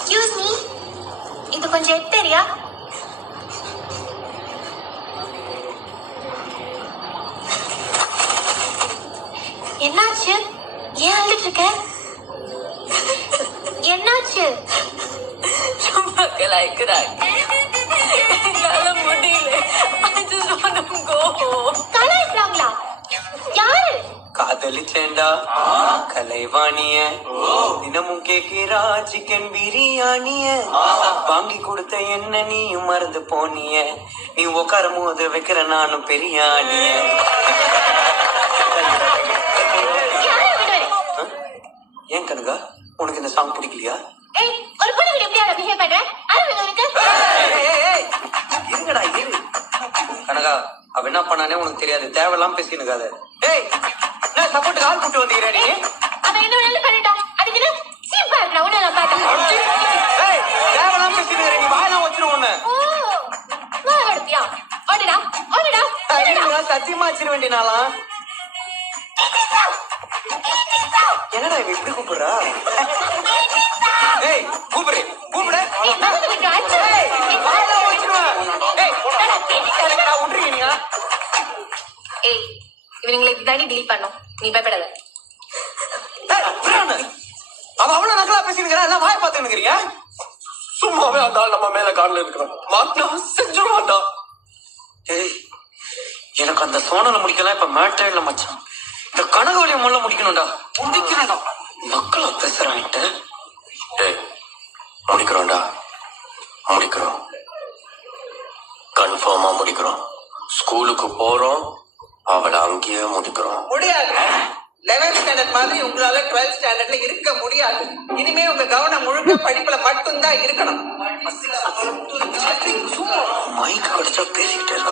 Excuse me, இது கொஞ்சம் எட்டரியா? என்னாச்சு? ஏன் அழுதுட்டு இருக்க? என்னாச்சு? சும்மா கலாய்க்கிறாங்க. என்னால முடியல. I just want to go home. கலாய்க்கிறாங்களா? யாரு? காதலிச்சேண்டா கலைவாணிய தினமும் கேக்குறா சிக்கன் பிரியாணிய வாங்கி கொடுத்த என்ன நீயும் மறந்து போனிய நீ உட்காரும் போது வைக்கிற நானும் பெரியாணிய ஏன் கனகா உனக்கு இந்த சாங் பிடிக்கலையா? ஏய், ஒரு பொண்ணு கிட்ட எப்படி பிஹேவ் பண்ற? அறிவு உனக்கு? இருங்கடா இரு. கனகா அவ என்ன பண்ணானே உனக்கு தெரியாது, தேவையெல்லாம் பேசினுக்காத. ஏய் நான் சப்போர்ட் ஆள் கூட்டு வந்தீங்கடா நீ. அவன் என்ன வேணாலும் பண்ணிட்டான். அதுக்கு என்ன சீப்பா இருக்கா? உன்னை நான் பார்த்தேன். ஏய் தேவையெல்லாம் பேசினுக்கற நீ வாயெல்லாம் வச்சிரு உன்னை. ஓ, வா அடுப்பியா? ஓடுடா, ஓடுடா. ஐயோ சத்தியமா வச்சிர வேண்டியனாலாம். என்னடா இவ இப்படி கூப்பிடுறா? ஏய் கூப்பிடு கூப்பிடு. ஏய், இவங்களை இப்படி டீல் பண்ணும். நீ பயப்படாத. அவ அவ்வளவு நக்கலா பேசினுக்கிறா, எல்லாம் வாய பாத்துக்கிறீங்க. சும்மாவே அந்த ஆள் நம்ம மேல காலில் இருக்கிறோம். மாட்டினா செஞ்சுருவான்டா. ஏய் எனக்கு அந்த சோனலை முடிக்கலாம் இப்ப மேட்டே இல்ல மச்சான். இந்த கனகவலிய முள்ள முடிக்கணும்டா. முடிக்கணும்டா. மக்களா பேசுறான்ட்டு. டேய் முடிக்கிறோம்டா, முடிக்கிறோம், கன்ஃபார்மா முடிக்கிறோம். ஸ்கூலுக்கு போறோம், அவளை அங்கேயே முடிக்கிறோம். முடியாது. 11th ஸ்டாண்டர்ட் மாதிரி உங்களால 12th ஸ்டாண்டர்ட்ல இருக்க முடியாது. இனிமே உங்க கவனம் முழுக்க படிப்புல மட்டும்தான் இருக்கணும். மைக் கிடைச்சா பேசிக்கிட்டே இருக்க.